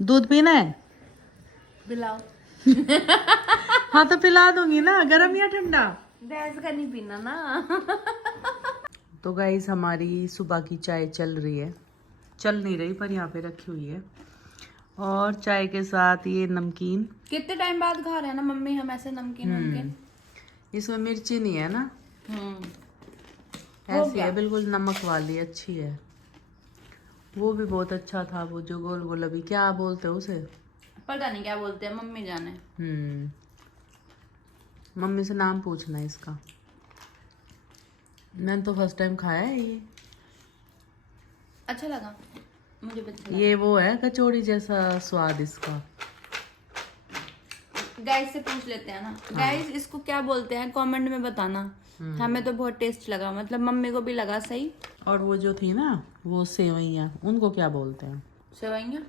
दूध पीना है? पिलाओ। हाँ तो पिला दूंगी ना, गरम या ठंडा। भैंस का नहीं पीना ना। तो गाइस हमारी सुबह की चाय चल रही है, चल नहीं रही पर यहाँ पे रखी हुई है, और चाय के साथ ये नमकीन। कितने टाइम बाद खा रहे हैं ना मम्मी हम ऐसे नमकीन वमकीन। इसमें मिर्ची नहीं है ना, हो ऐसी गया। है बिल्कुल नमक वाली, अच्छी है। वो भी बहुत अच्छा था, वो जो गोल गोल अभी क्या बोलते हैं उसे, पता नहीं क्या बोलते हैं, मम्मी जाने। मम्मी से नाम पूछना है इसका। मैंने तो फर्स्ट टाइम खाया है ये। अच्छा लगा मुझे भी अच्छा लगा। ये वो है कचौड़ी जैसा स्वाद इसका। गाइस से पूछ लेते हैं ना। गाइस इसको क्या बोलते हैं कमेंट में बताना। हमें तो बहुत टेस्ट लगा, मतलब मम्मी को भी लगा सही। और वो जो थी ना वो सेवइयाँ, उनको क्या बोलते हैं? सेवइयाँ।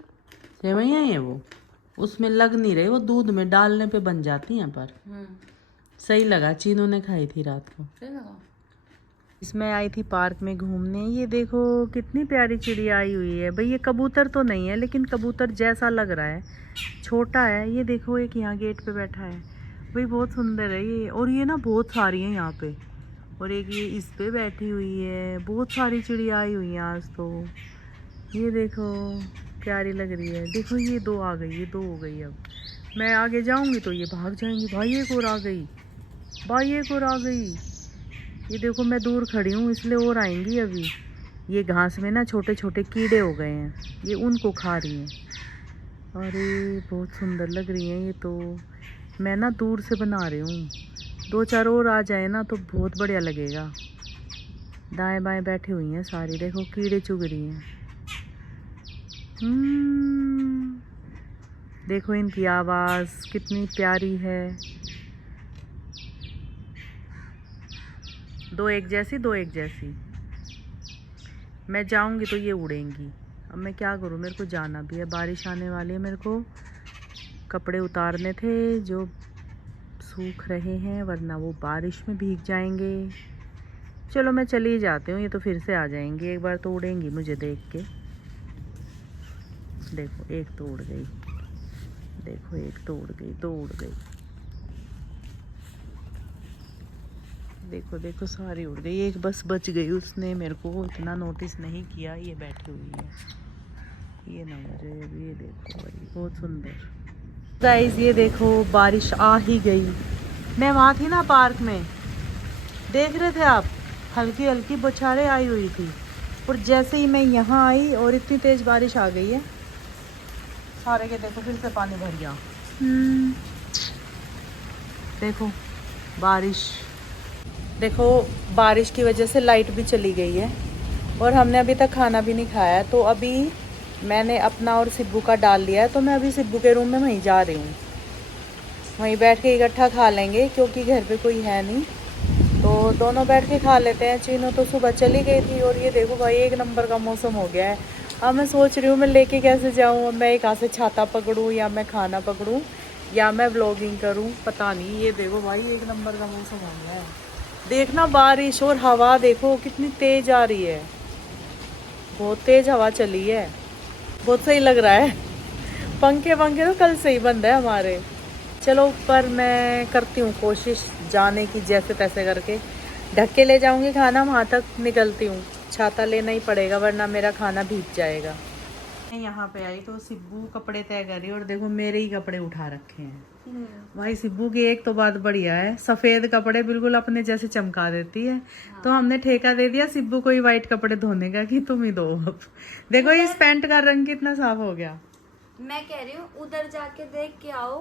सेवइयाँ ही है वो, उसमें लग नहीं रही, वो दूध में डालने पे बन जाती हैं, पर सही लगा। चीनू ने खाई थी रात को। सही लगा। इसमें आई थी पार्क में घूमने। ये देखो कितनी प्यारी चिड़िया आई हुई है भाई। ये कबूतर तो नहीं है लेकिन कबूतर जैसा लग रहा है, छोटा है। ये देखो एक यहाँ गेट पे बैठा है भाई, बहुत सुंदर है ये। और ये ना बहुत सारी है यहाँ पे, और एक ये इस पे बैठी हुई है। बहुत सारी चिड़िया आई हुई हैं आज तो। ये देखो प्यारी लग रही है। देखो ये दो आ गई, ये दो हो गई। अब मैं आगे जाऊंगी तो ये भाग जाएंगी। भाई एक और आ गई, भाई एक और आ गई। ये देखो मैं दूर खड़ी हूँ इसलिए और आएंगी अभी। ये घास में ना छोटे छोटे कीड़े हो गए हैं, ये उनको खा रही हैं। अरे बहुत सुंदर लग रही हैं ये तो। मैं ना दूर से बना रही हूँ, दो चार और आ जाए ना तो बहुत बढ़िया लगेगा। दाएं बाएं बैठी हुई हैं सारी, देखो कीड़े चुग रही हैं। देखो इनकी आवाज़ कितनी प्यारी है। दो एक जैसी, दो एक जैसी। मैं जाऊंगी तो ये उड़ेंगी। अब मैं क्या करूं, मेरे को जाना भी है, बारिश आने वाली है। मेरे को कपड़े उतारने थे जो सूख रहे हैं, वरना वो बारिश में भीग जाएंगे। चलो मैं चली जाती हूँ, ये तो फिर से आ जाएंगी। एक बार तो उड़ेंगी मुझे देख के। देखो एक तो उड़ गई, देखो एक तो उड़ गई, दो उड़ गई। देखो देखो सारी उड़ गई, एक बस बच गई। उसने मेरे को इतना नोटिस नहीं किया, ये बैठी हुई है। ये ना मुझे, ये देखो भाई बहुत सुंदर। गाइस ये देखो बारिश आ ही गई। मैं वहाँ थी ना पार्क में, देख रहे थे आप, हल्की हल्की बौछारें आई हुई थी। और जैसे ही मैं यहाँ आई और इतनी तेज़ बारिश आ गई है, सारे के देखो फिर से पानी भर गया। देखो बारिश, देखो बारिश की वजह से लाइट भी चली गई है, और हमने अभी तक खाना भी नहीं खाया है। तो अभी मैंने अपना और सिब्बू का डाल लिया है, तो मैं अभी सिब्बू के रूम में वहीं जा रही हूँ। वहीं बैठ के इकट्ठा खा लेंगे क्योंकि घर पे कोई है नहीं, तो दोनों बैठ के खा लेते हैं। चीनू तो सुबह चली गई थी। और ये देखो भाई एक नंबर का मौसम हो गया है। अब मैं सोच रही हूँ मैं लेके कैसे जाऊँ, मैं एक हाथ से छाता पकड़ूँ या मैं खाना पकड़ूँ या मैं व्लॉगिंग करूँ, पता नहीं। ये देखो भाई एक नंबर का मौसम हो गया है। देखना बारिश और हवा देखो कितनी तेज आ रही है, बहुत तेज हवा चली है, बहुत सही लग रहा है। पंखे पंखे तो कल से ही बंद है हमारे। चलो ऊपर मैं करती हूँ कोशिश जाने की, जैसे तैसे करके ढक के ले जाऊंगी खाना, वहाँ तक निकलती हूँ। छाता लेना ही पड़ेगा वरना मेरा खाना भीग जाएगा। मैं यहाँ पे आई तो सिब्बू कपड़े तय कर रही, और देखो मेरे ही कपड़े उठा रखे हैं। भाई सिब्बू की एक तो बात बढ़िया है, सफेद कपड़े बिल्कुल अपने जैसे चमका देती है। हाँ। तो हमने ठेका दे दिया सिब्बू को ही वाइट कपड़े धोने का, कि तुम ही दो अब। देखो इस पैंट का रंग कितना साफ हो गया। मैं कह रही हूँ उधर जाके देख के आओ,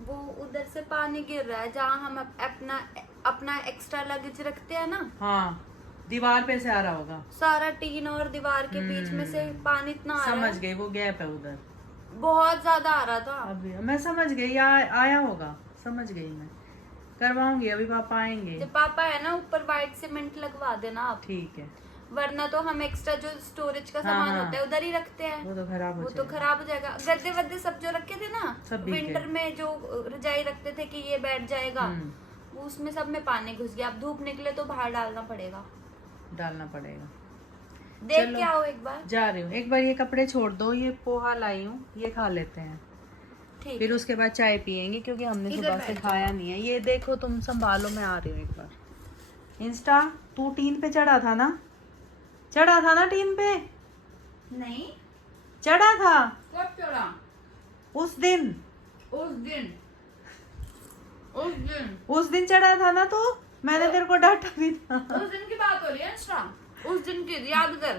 वो उधर से पानी गिर रहा है जहाँ हम अपना अपना एक्स्ट्रा लगेज रखते हैं ना। हाँ दीवार पे से आ रहा होगा, सारा टीन और दीवार के बीच में से पानी इतना आ रहा है। समझ गई, वो गैप है उधर, बहुत ज्यादा आ रहा था। अभी मैं समझ गई, आया होगा, समझ गई मैं। करवाऊंगी अभी, पापा आएंगे। जब पापा है ना ऊपर व्हाइट सीमेंट लगवा देना आप। ठीक है, वरना तो हम एक्स्ट्रा जो स्टोरेज का सामान होता है उधर ही रखते हैं, वो तो खराब हो जाएगा। गद्दे वद्दे सब जो रखे थे ना, विंटर में जो रजाई रखते थे कि ये बैठ जाएगा, उसमें सब में पानी घुस गया। अब धूप निकले तो बाहर डालना पड़ेगा। देख के आओ एक बार। जा रही हूँ एक बार, ये कपड़े छोड़ दो, ये पोहा लाई हूँ, ये खा लेते हैं, फिर उसके बाद चाय पियेंगे क्योंकि हमने सुबह से खाया नहीं है। ये देखो तुम संभालो, मैं आ रही हूँ एक बार। इंस्टा तू टीन पे चढ़ा था ना, चढ़ा था ना टीन पे? नहीं चढ़ा था। कब चढ़ा? उस दिन उस दिन चढ़ा था ना, तो मैंने तेरे को डांटा भी था। उस दिन की बात हो रही है इंस्टा, उस दिन की याद कर,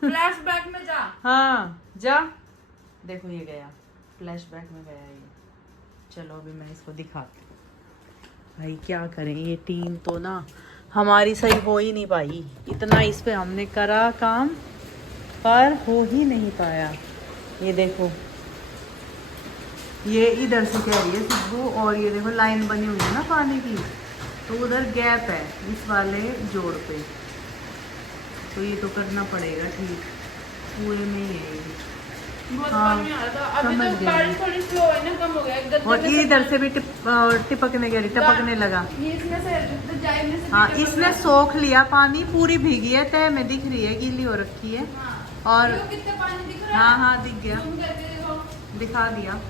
फ्लैशबैक में जा। हाँ जा, देखो ये गया, फ्लैशबैक में गया ये। चलो अभी मैं इसको दिखाती हूँ। भाई क्या करें, ये टीम तो ना हमारी सही हो ही नहीं पाई, इतना इस पे हमने करा काम पर हो ही नहीं पाया। ये देखो, ये इधर से कह रही है सिद्धू, और ये देखो लाइन बनी हुई है ना पानी की, तो उधर गैप है इस वाले जोड़ पे, तो ये तो करना पड़ेगा ठीक, पूरे में ये। हाँ, समझ गया। और ये इधर से भी टिपकने टपकने लगा। हाँ, इसने सोख लिया, पानी पूरी भीगी है, तह में दिख रही है, गीली हो रखी है। और हाँ हाँ दिख गया, दिखा दिया।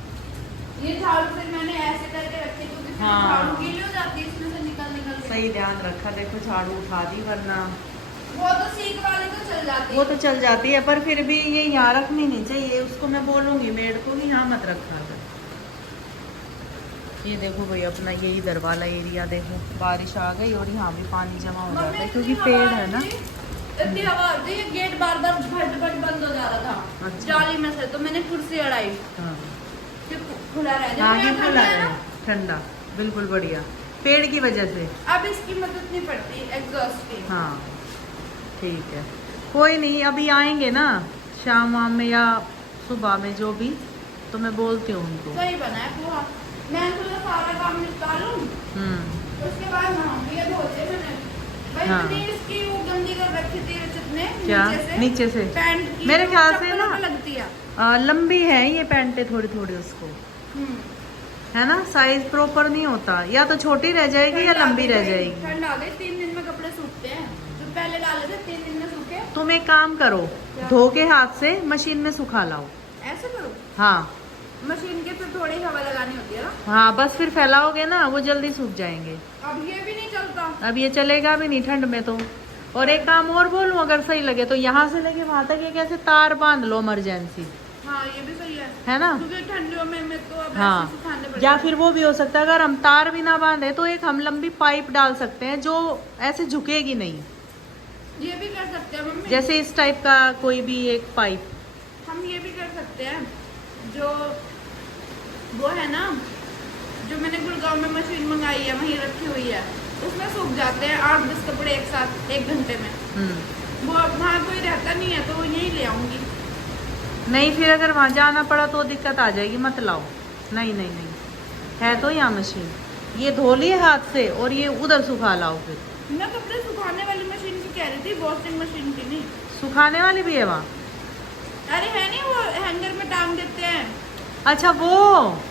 ये झाड़ू फिर मैंने ऐसे करके रखे क्योंकि झाड़ू गीली हो जाती है इसमें से निकल सही ध्यान रखा, देखो झाड़ू उठा दी, वरना वो तो सीख वाले तो चल जाती है, वो तो चल जाती है, पर फिर भी ये यहाँ रखनी नहीं चाहिए। उसको मैं बोलूंगी मेड को कि यहाँ मत रखा कर। ये देखो भाई अपना ये इधर वाला एरिया देखो, बारिश आ गई और यहाँ भी पानी जमा हो जाता है क्योंकि पेड़ है ना। इतनी हवा आती है, गेट बार बार भट बंद हो जा रहा था। अच्छा। जाली में से तो मैंने कुर्सी अड़ाई, खुला रहा, ठंडा बिल्कुल बढ़िया, पेड़ की वजह से। अब इसकी मदद नहीं पड़ती एग्जॉस्ट की। हाँ ठीक है, कोई नहीं, अभी आएंगे ना शाम वाम में या सुबह में जो भी, तो मैं बोलती हूँ उनको। सही बना है पोहा, मैं तो सारा काम निपटा लूं, उसके बाद नहाऊंगी। ये धोते मैंने भाई, हाँ। इसकी वो गंदी कर रखी थी ने, क्या नीचे से पैंट की मेरे ख्याल से ना लगती है, लंबी है ये पैंटे थोड़ी थोड़ी उसको, है ना, साइज प्रॉपर नहीं होता, या तो छोटी रह जाएगी या लंबी रह जाएगी। ठंड आ गई, 3 दिन में कपड़े सूखते हैं, जो पहले डाले थे 3 दिन में सूखे। तुम एक काम करो, धो के हाथ से मशीन में सुखा लाओ। ऐसे करो? हाँ, मशीन के फिर थोड़ी हवा लगानी होती है ना। हाँ बस फिर फैलाओगे ना, वो जल्दी सूख जाएंगे। अब ये भी नहीं चलता, अब ये चलेगा भी नहीं ठंड में तो। और एक काम और बोलूं, अगर सही लगे तो यहाँ से लेके वहां तक एक ऐसे तार बांध लो इमरजेंसी। हाँ ये भी सही है ना, क्योंकि ठंडियों में तो अब हाँ, ऐसे सुखाने पड़ेंगे। या फिर वो भी हो सकता है, अगर हम तार भी ना बांधे तो एक हम लंबी पाइप डाल सकते हैं जो ऐसे झुकेगी नहीं। ये भी कर सकते हैं मम्मी, जैसे इस टाइप का कोई भी एक पाइप। हम ये भी कर सकते हैं, जो वो है ना, जो मैंने गुड़गांव में मशीन मंगाई है, वहीं रखी हुई है, उसमें सूख जाते हैं 8-10 कपड़े एक साथ 1 घंटे में। वो वहाँ कोई रहता नहीं है तो यहीं ले आऊंगी। नहीं फिर अगर वहाँ जाना पड़ा तो दिक्कत आ जाएगी, मत लाओ। नहीं नहीं नहीं, है तो यहाँ मशीन, ये धो लिए हाथ से और ये उधर सुखा लाओ। फिर मैं कपड़े सुखाने वाली मशीन की कह रही थी, वॉशिंग मशीन की नहीं। सुखाने वाली भी है वहाँ? अरे है नहीं, वो हैंगर में टांग देते हैं। अच्छा वो,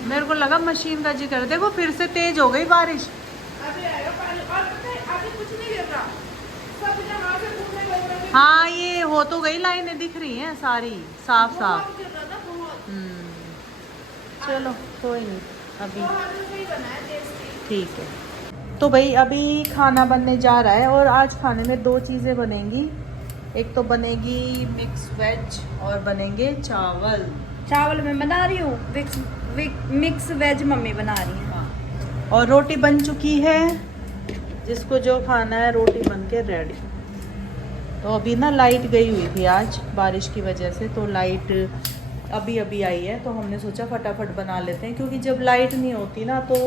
मेरे को लगा मशीन का जिक्र। देखो फिर से तेज हो गई बारिश। अभी आएगा पानी, और पता है अभी कुछ नहीं गिर रहा, सब जगह से घूमने लग रहे हैं। हाँ ये हो तो गई, लाइनें दिख रही हैं सारी साफ साफ। गिर रहा था बहुत। चलो कोई नहीं, अभी सही बना है, टेस्टी। ठीक है। तो भाई अभी खाना बनने जा रहा है और आज खाने में 2 चीज़ें बनेंगी। एक तो बनेगी मिक्स वेज और बनेंगे चावल। चावल मैं बना रही हूँ, मिक्स वेज मम्मी बना रही है। और रोटी बन चुकी है, जिसको जो खाना है रोटी बन के रेडी। तो अभी ना लाइट गई हुई थी आज बारिश की वजह से, तो लाइट अभी अभी आई है, तो हमने सोचा फटाफट बना लेते हैं, क्योंकि जब लाइट नहीं होती ना तो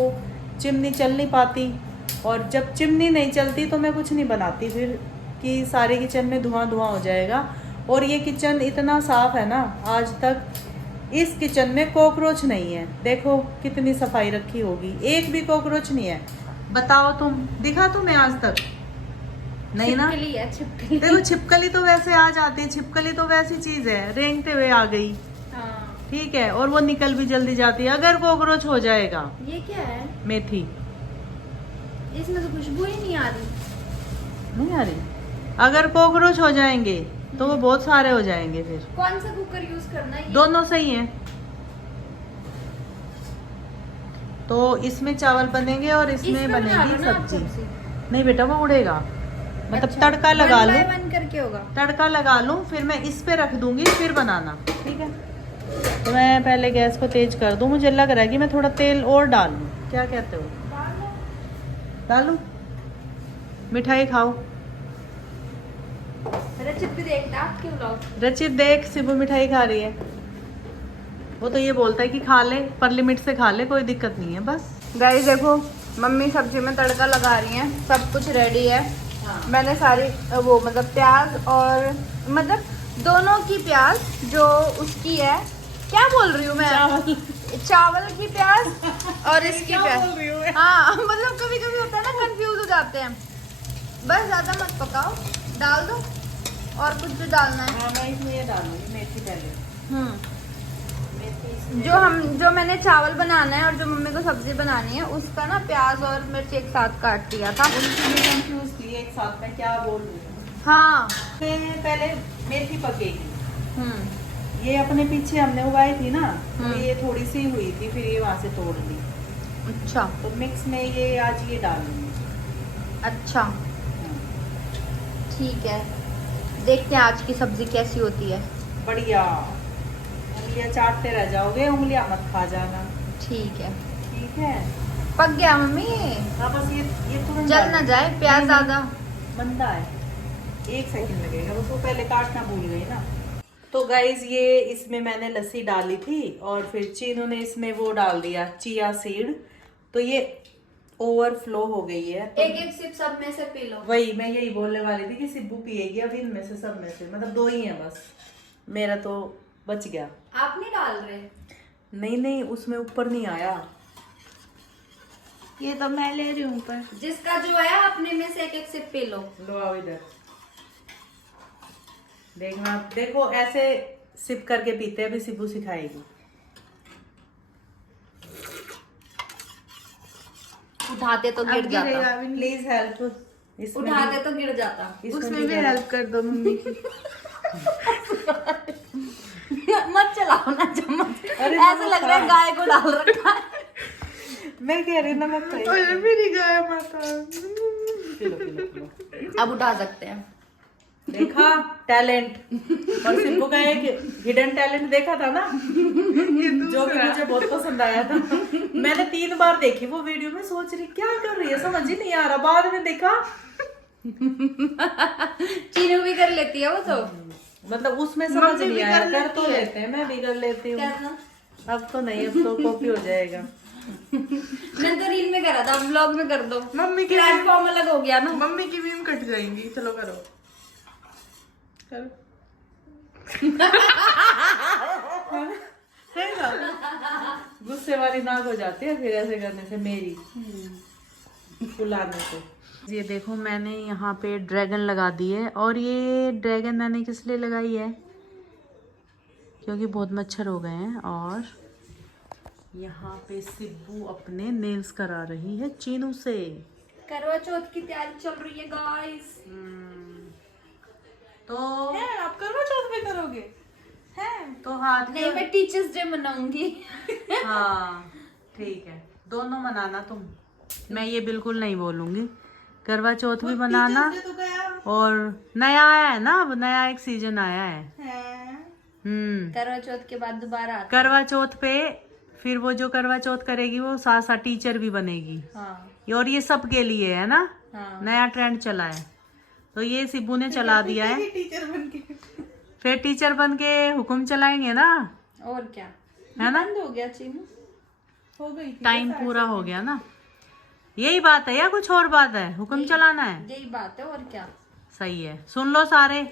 चिमनी चल नहीं पाती, और जब चिमनी नहीं चलती तो मैं कुछ नहीं बनाती फिर, कि सारे किचन में धुआं धुआं हो जाएगा। और ये किचन इतना साफ़ है ना, आज तक इस किचन में कॉकरोच नहीं है। देखो कितनी सफाई रखी होगी, एक भी कॉकरोच नहीं है। बताओ तुम, दिखा तुम्हें आज तक? नहीं ना। छिपकली देखो छिपकली तो वैसे आ जाती है, छिपकली तो वैसी चीज है, रेंगते हुए आ गई। हाँ। ठीक है, और वो निकल भी जल्दी जाती है। अगर कॉकरोच हो जाएगा, ये क्या है? मेथी। इसमें तो खुशबू ही नहीं आ रही। नहीं आ रही? अगर कॉकरोच हो जाएंगे तो वो बहुत सारे हो जाएंगे फिर। कौन सा कुकर यूज करना है? दोनों सही हैं। तो इसमें चावल बनेंगे और इसमें बनेगी सब्जी। नहीं बेटा वो उड़ेगा, मतलब अच्छा, तड़का लगा लूं। 1 by 1 करके होगा। तड़का लगा लूं फिर मैं इस पे रख दूंगी, फिर बनाना, ठीक है। तो मैं पहले गैस को तेज कर दूं। मुझे लग रहा है कि मैं थोड़ा तेल और डाल लूं, क्या कहते हो? डालूं? मिठाई खाओ। रचित भी देखता आपके व्लॉग। रचित देख, सिबू मिठाई खा रही है। वो तो ये बोलता है कि खा ले, पर लिमिट से खा ले, कोई दिक्कत नहीं है बस। गाइस देखो, मम्मी सब्जी में तड़का लगा रही हैं, सब कुछ रेडी है। हाँ। मैंने सारी वो मतलब प्याज और मतलब दोनों की प्याज जो उसकी है, क्या बोल रही हूँ मैं, चावल की प्याज और इसकी प्याज। हाँ मतलब कभी कभी होता है ना, कंफ्यूज हो जाते हैं। बस ज्यादा मत पकाओ, डाल दो और कुछ जो डालना है। हाँ, मैं इसमें ये डालूंगी मेथी पहले। जो मैंने चावल बनाना है और जो मम्मी को सब्जी बनानी है, उसका ना प्याज और मिर्च एक साथ काट दिया था। कंफ्यूज थी एक साथ में क्या बोल रही हूँ। हाँ पहले मेथी पकेगी। ये अपने पीछे हमने उगाई थी ना, तो ये थोड़ी सी हुई थी, फिर ये वहां से तोड़ ली। अच्छा, तो मिक्स में ये आज ये डालूंगी। अच्छा ठीक है, देखते हैं आज की सब्जी कैसी होती है। बढ़िया। उंगलियां चाटते रह जाओगे, उंगलियां मत खा जाना। ठीक है, ठीक है। पक गया मम्मी। हाँ बस ये तुरंत जल ना जाए, प्याज ज्यादा बनता है। 1 सेकंड लगेगा, बस वो पहले काटना भूल गई ना। तो गाइज ये इसमें मैंने लस्सी डाली थी और फिर चीनू ने इसमें वो डाल दिया चिया सीड, तो ये ओवरफ्लो हो गई है। तो एक एक सिप सब में से पी लो। वही मैं यही बोलने वाली थी कि सिब्बू पिएगी अब इनमें से, सब में से, मतलब 2 ही है बस, मेरा तो बच गया। आप नहीं डाल रहे? नहीं उसमें ऊपर नहीं आया, ये तो मैं ले रही हूँ ऊपर। जिसका जो है अपने में से एक एक सिप पी लो। लो आओ इधर, देखना, देखो ऐसे सिप करके पीते हैं, अभी सिब्बू सिखाएगी। उठाते तो गिर जाता। Please help. उठाते तो गिर जाता। उसमें भी हेल्प कर दो मम्मी की। मत चलाओ ना चम्मच, ऐसे लग रहा है गाय को डाल रखा है। मैं कह रही नमक तो मेरी गाय माता। अब उठा सकते हैं। देखा टैलेंट। और सिब्बू का एक हिडन टैलेंट देखा था ना, जो कि मुझे बहुत पसंद आया था। मैंने 3 बार देखी वो वीडियो में, सोच रही क्या कर रही है, समझ ही नहीं आ रहा। बाद में देखा चीनू भी कर लेती है वो तो, मतलब उसमें समझ नहीं आया। कर तो लेते हैं, मैं भी कर लेती हूँ। अब तो नहीं, अब तो कॉपी हो जाएगा। मैंने तो रील में करा था, व्लॉग में कर दो। मम्मी की प्लेटफॉर्म अलग हो गया ना, मम्मी की मीम कट जाएंगी। चलो करो करो। गुस्से वाली नाक हो जाती है फिर ऐसे करने से, मेरी फुलाने से। ये देखो मैंने यहाँ पे ड्रैगन लगा दी है, और ये ड्रैगन मैंने किस लिए लगाई है, क्योंकि बहुत मच्छर हो गए हैं। और यहाँ पे सिब्बू अपने नेल्स करा रही है चीनू से। करवा चौथ की तैयारी चल रही है गाइस। तो आप करवा चौथ में करोगे? तो हाथ नहीं, मैं टीचर्स डे मनाऊंगी। हाँ ठीक है, दोनों मनाना तुम, मैं ये बिल्कुल नहीं बोलूंगी। करवा चौथ भी मनाना, और नया आया है ना, अब नया एक सीजन आया है। करवा चौथ के बाद दोबारा आता है। करवा चौथ पे फिर वो जो करवा चौथ करेगी वो साथ साथ टीचर भी बनेगी। हाँ। और ये सबके लिए है ना। हाँ। नया ट्रेंड चला है, तो ये सिब्बू ने चला दिया है। टीचर बन के फिर टीचर बन के हुक्म चलाएंगे ना, और क्या, है ना। बंद हो गया चीनू, हो गई थी। टाइम पूरा हो गया ना, यही बात है या कुछ और बात है? हुक्म चलाना है, यही बात है, और क्या। सही है, सुन लो सारे।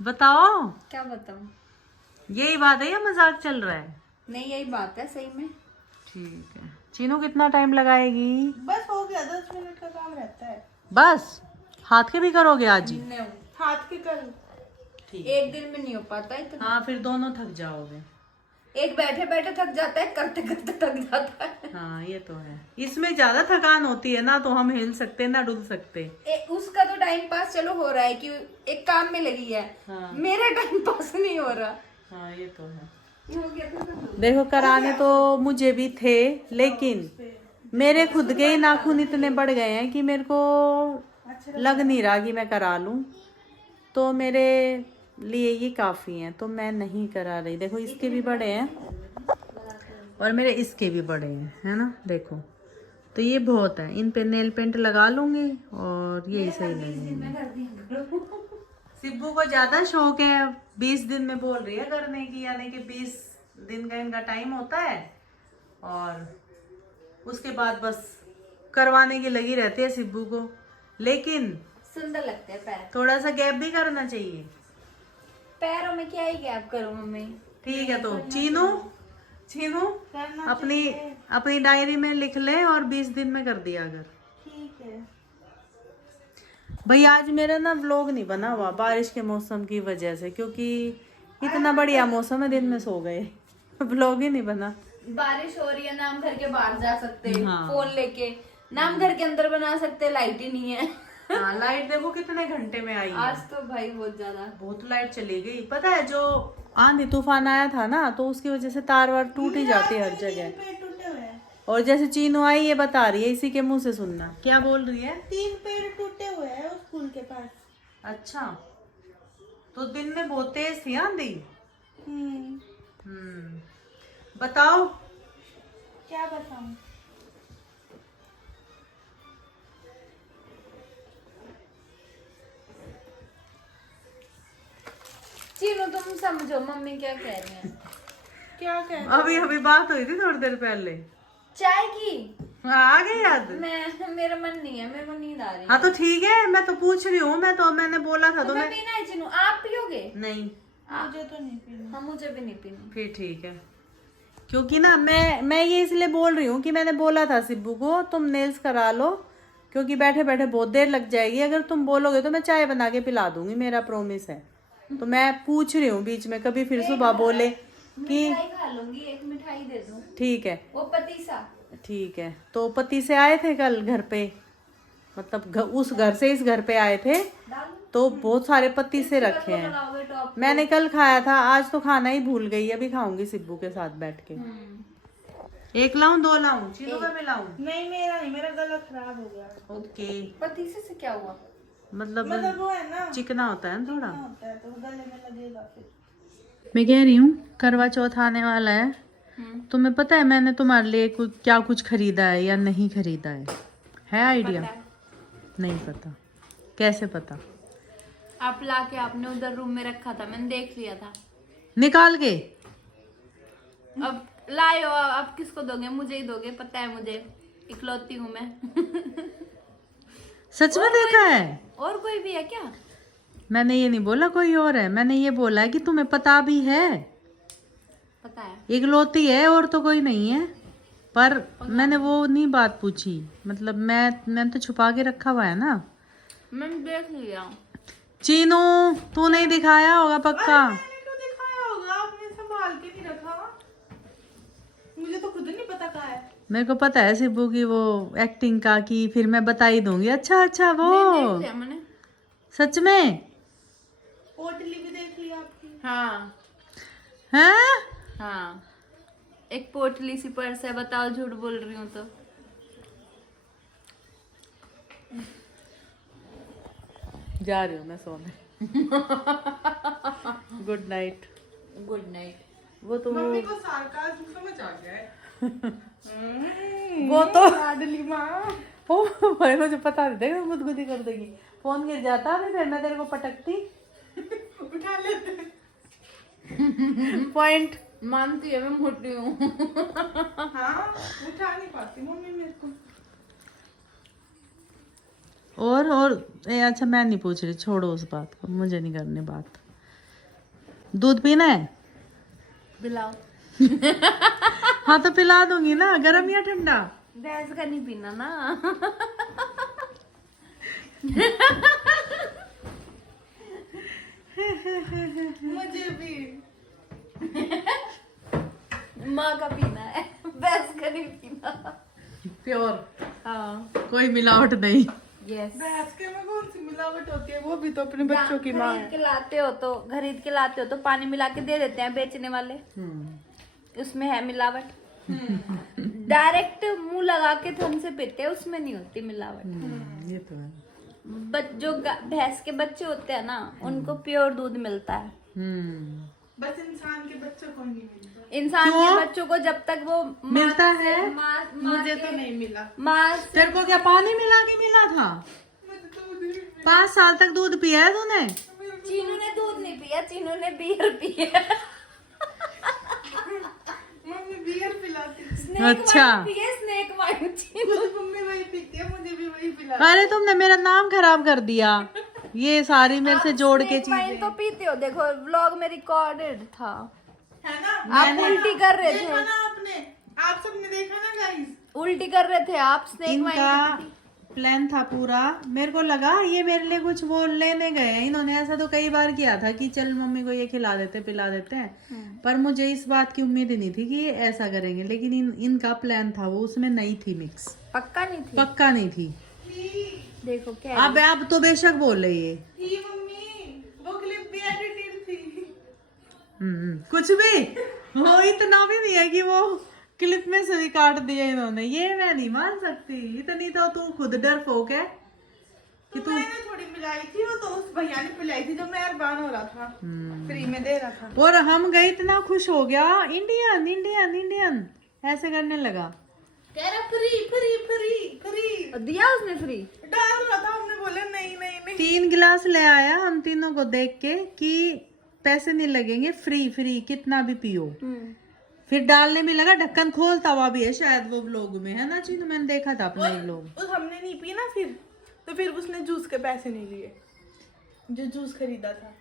बताओ क्या बताऊं? यही बात है या मजाक चल रहा है? नहीं, यही बात है सही में। ठीक है। चीनू कितना टाइम लगाएगी? बस हो गया, 10 मिनट का काम रहता है। बस हाथ के भी करोगे आज ही? नहीं, हाथ के कल। ठीक, एक दिन में नहीं हो पाता इतना। हाँ फिर दोनों थक जाओगे। एक बैठे बैठे थक जाता है, करते करते थक जाता है। हाँ ये तो है, इसमें ज्यादा थकान होती है ना, तो हम हिल सकते ना डुल सकते। उसका तो टाइम पास चलो हो रहा है कि एक काम में लगी है। हाँ। मेरा टाइम पास नहीं हो रहा। हाँ ये तो है। ये हो गया था। देखो कराने तो मुझे भी थे, लेकिन मेरे खुद के ही नाखून इतने बढ़ गए हैं कि मेरे को लग नहीं रहा कि मैं करा लूं, तो मेरे लिए ये काफ़ी हैं, तो मैं नहीं करा रही। देखो इसके भी बड़े हैं और मेरे इसके भी बड़े हैं, है ना। देखो तो ये बहुत है, इन पे नेल पेंट लगा लूंगी और यही सही लगेंगे। सिब्बू को ज़्यादा शौक है, 20 दिन में बोल रही है करने की, यानी कि 20 दिन का इनका टाइम होता है और उसके बाद बस करवाने की लगी रहती है सिब्बू को। लेकिन सुंदर लगते हैं पैर। थोड़ा सा गैप भी करना चाहिए। पैरों में क्या ही गैप करूं मम्मी। ठीक है, तो चीनू अपनी डायरी में लिख ले और 20 दिन में कर दिया अगर। ठीक है भाई आज मेरा ना व्लॉग नहीं बना हुआ बारिश के मौसम की वजह से, क्योंकि इतना बढ़िया मौसम है, दिन में सो गए। व्लॉग ही नहीं बना। बारिश हो रही है ना, हम घर के बाहर जा सकते हैं। हाँ। फोन लेके ना हम घर के अंदर बना सकते, लाइट ही नहीं है। हाँ, लाइट देखो कितने घंटे में आई है। आज तो भाई बहुत लाइट चली गई। पता है जो आंधी तूफान आया था ना, तो उसकी वजह से तार वार टूट ही जाती है हर जगह। और जैसे चीनू आई ये बता रही है, इसी के मुंह से सुनना क्या बोल रही है। 3 पेड़ टूटे हुए हैं उस पुल के पास। अच्छा, तो दिन में बहुत तेज थी आंधी। बताओ क्या बताऊं। चीनू तुम समझो मम्मी क्या कह रही हैं। क्या कह अभी बात हुई थी थोड़ी देर पहले चाय की। आ गई याद। मेरा मन नहीं है, मेरे को नींद आ रही है। हाँ तो ठीक है, मैं तो पूछ रही हूँ, मैंने बोला था तो तुम्हें मैं पीना है चीनू? आप पियोगे? नहीं। मुझे तो नहीं पीना। हाँ मुझे भी नहीं पीनी। फिर ठीक है, क्योंकि ना मैं ये इसलिए बोल रही हूँ कि मैंने बोला था सिब्बू को तुम नेल्स करा लो, क्योंकि बैठे बैठे बहुत देर लग जाएगी। अगर तुम बोलोगे तो मैं चाय बना के पिला दूंगी, मेरा प्रॉमिस है। तो मैं पूछ रही हूँ बीच में कभी फिर सुबह बोले कि मिठाई खा लूंगी, एक मिठाई दे दूं। ठीक है, वो पतीसा। ठीक है। तो पति से आए थे कल घर पे, मतलब उस घर से इस घर पे आए थे, तो बहुत सारे पत्ती से रखे हैं। मैंने कल खाया था, आज तो खाना ही भूल गई। अभी खाऊंगी सिब्बू के साथ बैठ के। 1 लाऊं 2 लाऊं, चीनू का भी लाऊं? नहीं मेरा नहीं, मेरा गला खराब हो गया। ओके। पतीसे से क्या हुआ? मतलब वो है ना, चिकना होता है ना थोड़ा। होता है तो गले में लगेगा फिर। मैं कह रही हूँ करवा चौथ आने वाला है, तुम्हें पता है मैंने तुम्हारे लिए क्या कुछ खरीदा है या नहीं खरीदा है आइडिया? नहीं पता। कैसे पता? आप लाके आपने उधर रूम में रखा था, मैंने देख लिया था। निकाल के अब लाए हो, अब किसको दोगे? मुझे ही दोगे, पता है मुझे, इकलौती हूँ मैं। सच में देखा है? और कोई भी है क्या? मैंने ये नहीं बोला कोई और है, मैंने ये बोला है कि तुम्हें पता भी है। पता है। इकलौती है और तो कोई नहीं है, पर मैंने वो नहीं बात पूछी। मतलब मैंने तो छुपा के रखा हुआ है ना। मैंने देख लिया। चीनू तू नहीं दिखाया होगा पक्का। मैंने क्यों दिखाया होगा? आपने संभाल के नहीं रखा, मुझे तो खुद नहीं पता कहाँ है। मेरे को पता है सिब्बू की वो एक्टिंग का, कि फिर मैं बता ही दूंगी। अच्छा वो देख लिया मैंने। सच में? पोटली भी देख ली आपकी? हाँ हैं? हाँ, एक पोटली सी पर्स है। बताओ झूठ बोल रही हूँ तो? जा रही हूँ मैं सोने। Good night. Good night. वो तो मम्मी को सार्काज्म समझ आ गया है। वो तो लाडली माँ। ओ भाई मुझे पता नहीं था, गुदगुदी कर देगी। फोन गिर जाता नहीं, फिर मैं तेरे को पटकती। उठा लेते। पॉइंट। मानती है मैं मोटी हूँ। हाँ उठा नहीं पाती मम्मी मेरे को। और अच्छा मैं नहीं पूछ रही, छोड़ो उस बात को, मुझे नहीं करनी बात। दूध पीना है? पिलाओ। हाँ तो पिला दूंगी ना, गरम या ठंडा? भैंस का नहीं पीना ना। मुझे भी। माँ का पीना है, भैंस का नहीं पीना। प्योर, हाँ कोई मिलावट नहीं। यस। भैंस के में कौन सी मिलावट होती है? वो भी तो अपने बच्चों की माँ है। खरीद के लाते हो तो पानी मिला के दे देते हैं बेचने वाले, उसमें है मिलावट। डायरेक्ट मुंह लगा के थन से पीते हैं, उसमें नहीं होती मिलावट। ये तो है। जो भैंस के बच्चे होते हैं ना, उनको प्योर दूध मिलता है। बस इंसान के बच्चों को नहीं मिलता। इंसान के बच्चों को जब तक वो मिलता है। मुझे तो नहीं मिला। माँ तेरे को क्या पानी मिला के मिला था? मुझे तो दूध ही नहीं 5 साल तक दूध पिया है तूने? मिला। चीनू ने दूध नहीं पिया, चीनू ने बियर पिया। मम्मी बियर पिलाती है। अच्छा। Snake wine Chinu. खुद मम्मी वही पीती है, मुझे भी वही पिलाती अरे तुमने मेरा नाम खराब कर दिया। ये सारी मेरे से जोड़ के स्नेक वाइन चीजें। तो पीते हो, देखो व्लॉग में रिकॉर्डेड था। है ना? आप उल्टी कर रहे देखा थे, ना आपने, आप सबने देखा ना गाइस। उल्टी कर रहे थे आप। स्नेक इनका वाइन प्लान था पूरा। मेरे को लगा ये मेरे लिए कुछ वो लेने गए हैं। इन्होंने ऐसा तो कई बार किया था कि चल मम्मी को ये खिला देते पिला देते हैं, पर मुझे इस बात की उम्मीद ही नहीं थी कि ये ऐसा करेंगे। लेकिन इनका प्लान था वो, उसमें नहीं थी मिक्स, पक्का नहीं थी। पक्का नहीं थी। देखो क्या अब तो बेशक बोल रही है। थी मम्मी, वो क्लिप भी एडिटेड थी। कुछ भी वो इतना भी नहीं है कि वो क्लिप में से भी काट दिया इन्होंने। ये मैं नहीं मान सकती। इतनी तो तू खुद डरपोक है कि तो मैंने थोड़ी मिलाई थी, वो तो उस भैया ने पिलाई थी जो मेहरबान हो रहा था, फ्री में दे रहा था। और हम गए, इतना खुश हो गया, इंडियन इंडियन इंडियन ऐसे करने लगा। कह रहा फ्री फ्री फ्री फ्री, दिया उसने फ्री। डाल रहा था, हमने बोला नहीं नहीं नहीं। 3 गिलास ले आया हम तीनों को देख के कि पैसे नहीं लगेंगे, फ्री फ्री कितना भी पियो। फिर डालने भी लगा, ढक्कन खोलता हुआ भी है शायद वो व्लॉग में, है ना चीनू? मैंने देखा था अपना व्लॉग। उस हमने नहीं पी ना फिर उसने जूस के पैसे नहीं लिए, जो जूस खरीदा था।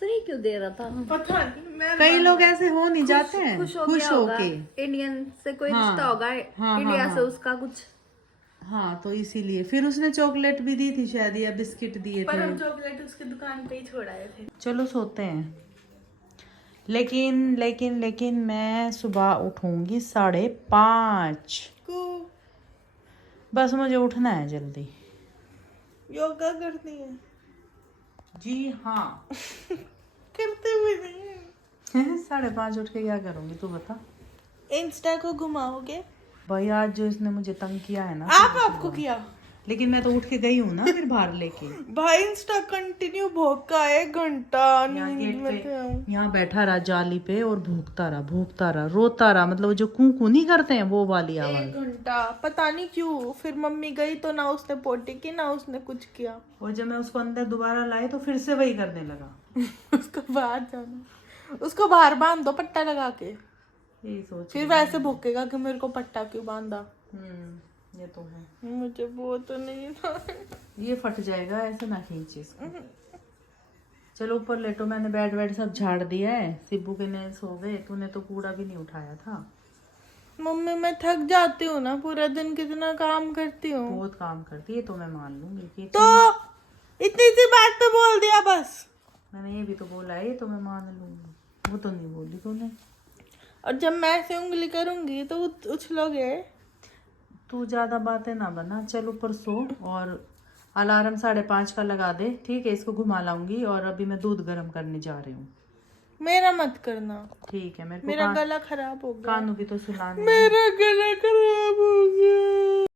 फ्री क्यों दे रहा था? पता नहीं, मैं कई लोग ऐसे हो नहीं जाते हैं खुश हो खुश गया होगा। होके। इंडियन से कोई हाँ, रिश्ता होगा, हाँ, इंडिया हाँ, से उसका कुछ। हाँ, तो इसीलिए फिर उसने चॉकलेट भी दी थी शायद, या बिस्किट दिए पर थे। हम चॉकलेट उसकी दुकान पे ही छोड़ आए थे। चलो सोते हैं। लेकिन मैं सुबह उठूंगी 5:30 को बस मुझे उठना है जल्दी। योगा करनी है। जी हाँ। करते हुए नहीं। 5:30 उठ के क्या करूंगी तू बता? इंस्टा को घुमाओगे? भाई आज जो इसने मुझे तंग किया है ना, आपको किया? लेकिन मैं तो उठ के गई हूँ ना फिर बाहर लेके। भाई इंस्टा कंटिन्यू भोंका 1 घंटा यहाँ नींद में थे हम। गेट पे यहाँ बैठा रहा जाली पे और भूखता रहा रोता रहा, मतलब जो कू नहीं करते हैं वो वाली आवाज। 1 घंटा पता नहीं क्यों। फिर मम्मी गई तो ना उसने पोटी की ना उसने कुछ किया। और जब मैं उसको अंदर दोबारा लाई तो फिर से वही करने लगा। उसको बाहर जाना, उसको बाहर बांध दो पट्टा लगा के, यही सोच। फिर वैसे भूखेगा कि मेरे को पट्टा क्यों बांधा। ये तो है। मुझे वो तो नहीं था। ये फट जाएगा, ऐसे ना खींचे इसको। चलो ऊपर लेटो, मैंने बेड सब झाड़ दिया है। सिब्बू के नेल्स हो गए, तूने तो कूड़ा भी नहीं उठाया था। मम्मी मैं थक जाती हूँ ना, पूरा दिन कितना काम करती हूँ। बहुत काम करती है तो मैं मान लूंगी कि तो इतनी सी बात पे बोल दिया बस। मैंने ये भी तो बोला है, ये तो मैं मान लूंगी। वो तो नहीं बोली तूने। और जब मैं ऐसे उंगली करूंगी तो उछलोगे। तू ज्यादा बातें ना बना, चल ऊपर सो। और अलार्म 5:30 का लगा दे, ठीक है? इसको घुमा लाऊंगी और अभी मैं दूध गर्म करने जा रही हूँ। मेरा मत करना, ठीक है? मेरे को मेरा गला खराब हो गया। कानू भी तो सुना। मेरा गला खराब हो गया।